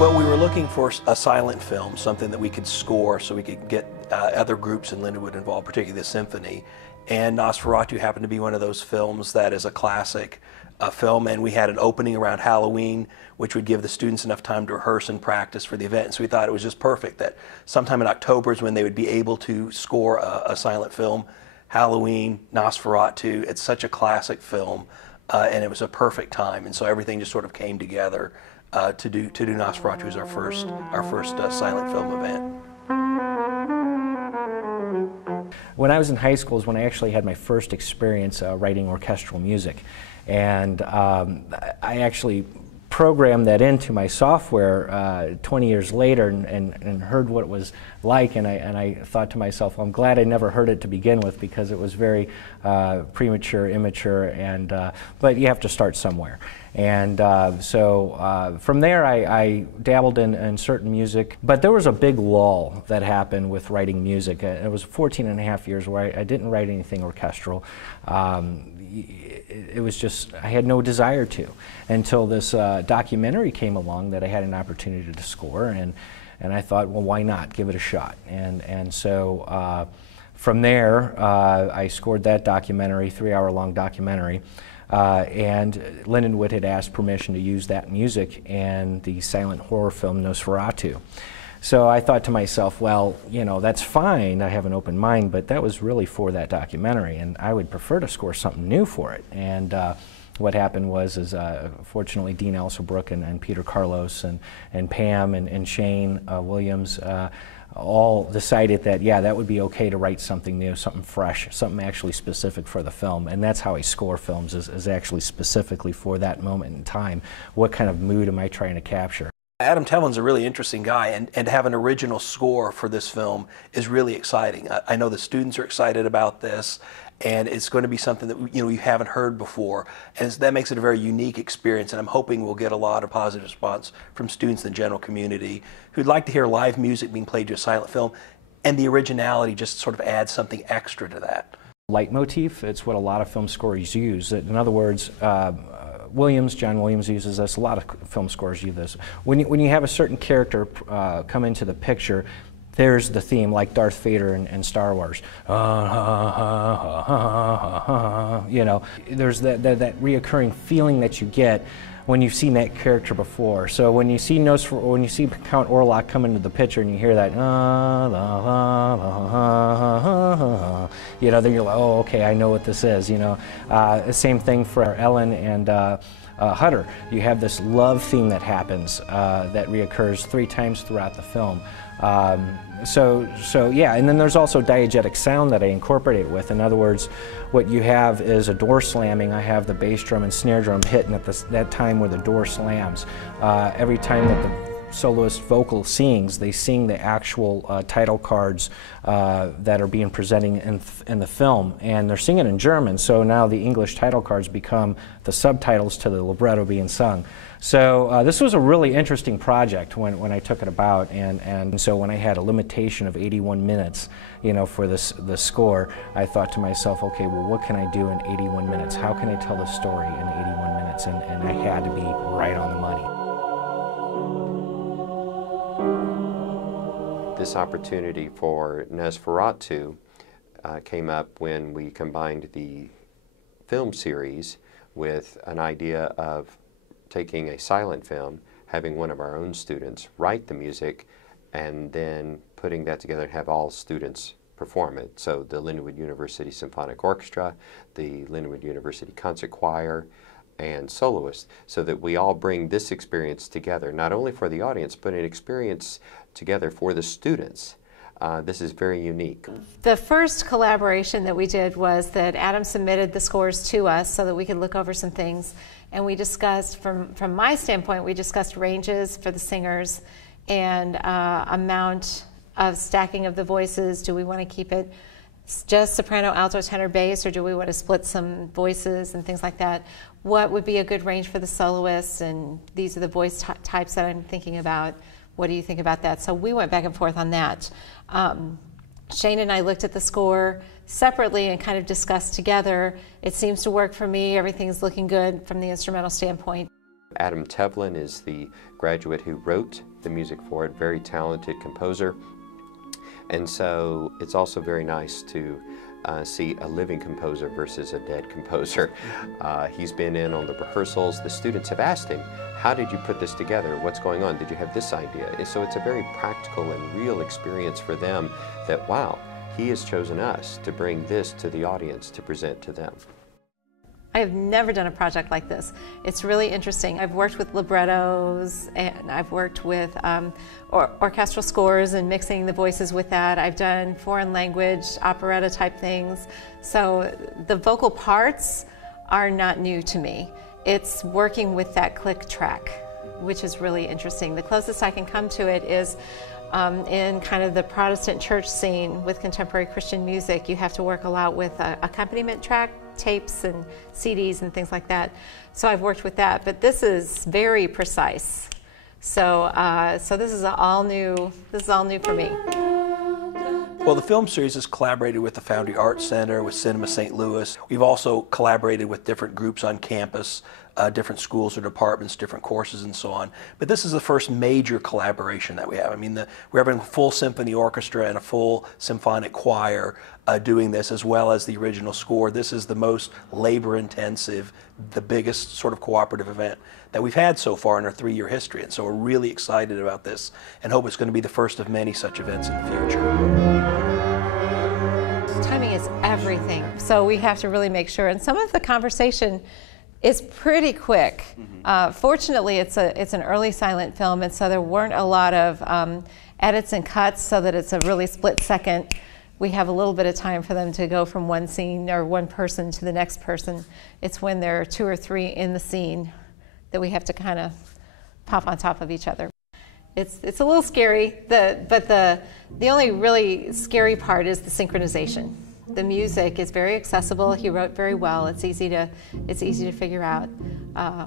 Well, we were looking for a silent film, something that we could score so we could get other groups in Lindenwood involved, particularly the Symphony. And Nosferatu happened to be one of those films that is a classic film, and we had an opening around Halloween, which would give the students enough time to rehearse and practice for the event. And so we thought it was just perfect that sometime in October is when they would be able to score a silent film. Halloween, Nosferatu, it's such a classic film, and it was a perfect time. And so everything just sort of came together to do Nosferatu as our first silent film event. When I was in high school is when I actually had my first experience writing orchestral music, and I actually programmed that into my software 20 years later and heard what it was like, and I thought to myself, well, I'm glad I never heard it to begin with, because it was very premature, immature, and but you have to start somewhere. And so from there I dabbled in certain music, but there was a big lull that happened with writing music. It was 14 and a half years where I didn't write anything orchestral. It was just, I had no desire to, until this documentary came along that I had an opportunity to score, and I thought, well, why not give it a shot? And so from there I scored that documentary, 3-hour-long documentary. And Lindenwood had asked permission to use that music in the silent horror film Nosferatu. So I thought to myself, well, you know, that's fine, I have an open mind, but that was really for that documentary, and I would prefer to score something new for it. And what happened was, fortunately, Dean Elserbrook and Peter Carlos and Pam and Shane Williams all decided that, yeah, that would be okay to write something new, something fresh, something actually specific for the film. And that's how I score films, is actually specifically for that moment in time. What kind of mood am I trying to capture? Adam Tevlin's a really interesting guy, and to have an original score for this film is really exciting. I know the students are excited about this, and it's going to be something that you haven't heard before, and that makes it a very unique experience. And I'm hoping we'll get a lot of positive response from students in the general community who'd like to hear live music being played to a silent film, and the originality just sort of adds something extra to that. Leitmotif, it's what a lot of film scores use. In other words, John Williams uses this, a lot of film scores use this. When you have a certain character come into the picture, there's the theme, like Darth Vader in Star Wars. You know, there's that reoccurring feeling that you get when you've seen that character before. So when you see Count Orlok come into the picture and you hear that, you know, then you're like, oh, okay, I know what this is. You know, same thing for Ellen and Hutter. You have this love theme that happens that reoccurs 3 times throughout the film. So yeah, and then there's also diegetic sound that I incorporate with. In other words, what you have is a door slamming. I have the bass drum and snare drum hitting at that time where the door slams. Every time that the soloist vocal sings, they sing the actual title cards that are being presented in the film, and they're singing in German, so now the English title cards become the subtitles to the libretto being sung. So this was a really interesting project when I took it about, and so when I had a limitation of 81 minutes, you know, for the score, I thought to myself, okay, well, what can I do in 81 minutes? How can I tell the story in 81 minutes? And I had to be right on the money. This opportunity for Nosferatu came up when we combined the film series with an idea of taking a silent film, having one of our own students write the music, and then putting that together and have all students perform it. So the Lindenwood University Symphonic Orchestra, the Lindenwood University Concert Choir, and soloists, so that we all bring this experience together, not only for the audience, but an experience together for the students. This is very unique. The first collaboration that we did was that Adam submitted the scores to us so that we could look over some things, and we discussed, from my standpoint, we discussed ranges for the singers and amount of stacking of the voices. Do we want to keep it just soprano, alto, tenor, bass, or do we want to split some voices and things like that? What would be a good range for the soloists, and these are the voice types that I'm thinking about. What do you think about that? So we went back and forth on that. Shane and I looked at the score separately and kind of discussed together. It seems to work for me. Everything's looking good from the instrumental standpoint. Adam Tevlin is the graduate who wrote the music for it, very talented composer. And so it's also very nice to see a living composer versus a dead composer. He's been in on the rehearsals. The students have asked him, how did you put this together? What's going on? Did you have this idea? And so it's a very practical and real experience for them that, wow, he has chosen us to bring this to the audience to present to them. I have never done a project like this. It's really interesting. I've worked with librettos, and I've worked with orchestral scores and mixing the voices with that. I've done foreign language, operetta type things. So the vocal parts are not new to me. It's working with that click track, which is really interesting. The closest I can come to it is in kind of the Protestant church scene with contemporary Christian music. You have to work a lot with accompaniment track, tapes and CDs and things like that. So I've worked with that, but this is very precise. So so this is all new. This is all new for me. Well, the film series has collaborated with the Foundry Arts Center, with Cinema St. Louis. We've also collaborated with different groups on campus, different schools or departments, different courses and so on. But this is the first major collaboration that we have. I mean, we're having a full symphony orchestra and a full symphonic choir doing this, as well as the original score. This is the most labor-intensive, the biggest sort of cooperative event that we've had so far in our 3-year history. And so we're really excited about this and hope it's going to be the first of many such events in the future. Timing is everything. So we have to really make sure. And some of the conversation is pretty quick. Fortunately, it's an early silent film, and so there weren't a lot of edits and cuts so that it's a really split second. We have a little bit of time for them to go from one scene or one person to the next person. It's when there are 2 or 3 in the scene that we have to kind of pop on top of each other. It's a little scary, but the only really scary part is the synchronization. The music is very accessible. He wrote very well. It's easy to figure out,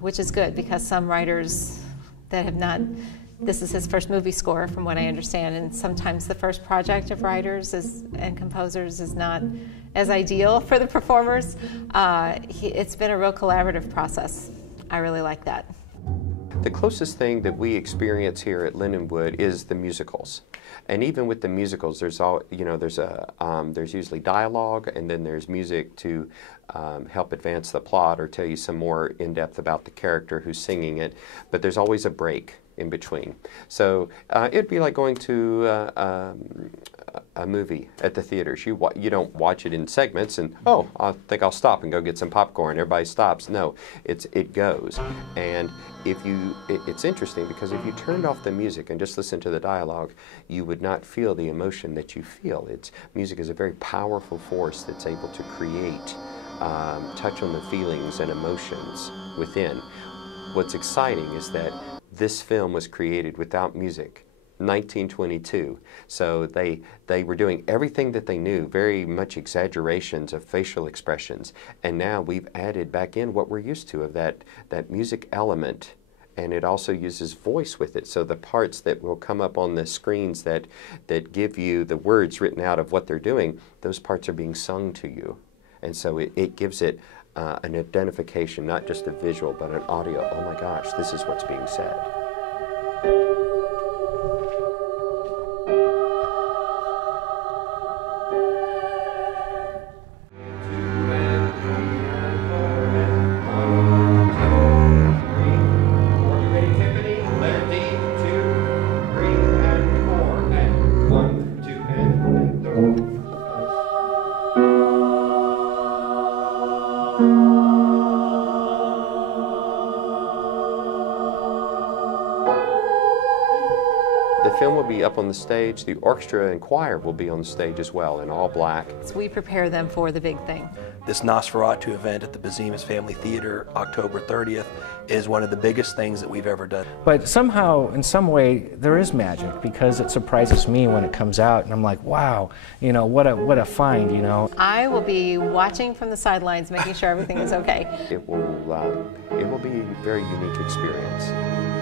which is good because some writers that have not. This is his first movie score, from what I understand, and sometimes the first project of writers and composers is not as ideal for the performers. It's been a real collaborative process. I really like that. The closest thing that we experience here at Lindenwood is the musicals. And even with the musicals, there's usually dialogue, and then there's music to help advance the plot or tell you some more in depth about the character who's singing it. But there's always a break in between. So it'd be like going to a movie at the theaters. You don't watch it in segments and, oh, I think I'll stop and go get some popcorn. Everybody stops. No, it goes. And it's interesting because if you turned off the music and just listened to the dialogue, you would not feel the emotion that you feel. Music is a very powerful force that's able to create, touch on the feelings and emotions within. What's exciting is that this film was created without music, 1922. So they were doing everything that they knew, very much exaggerations of facial expressions. And now we've added back in what we're used to of that music element. And it also uses voice with it. So the parts that will come up on the screens that give you the words written out of what they're doing, those parts are being sung to you. And so it gives it an identification, not just a visual, but an audio. Oh my gosh, this is what's being said. The film will be up on the stage. The orchestra and choir will be on the stage as well in all black. So we prepare them for the big thing. This Nosferatu event at the Bezimus Family Theater, October 30th, is one of the biggest things that we've ever done. But somehow, in some way, there is magic because it surprises me when it comes out, and I'm like, wow, what a find, I will be watching from the sidelines, making sure everything is okay. It will be a very unique experience.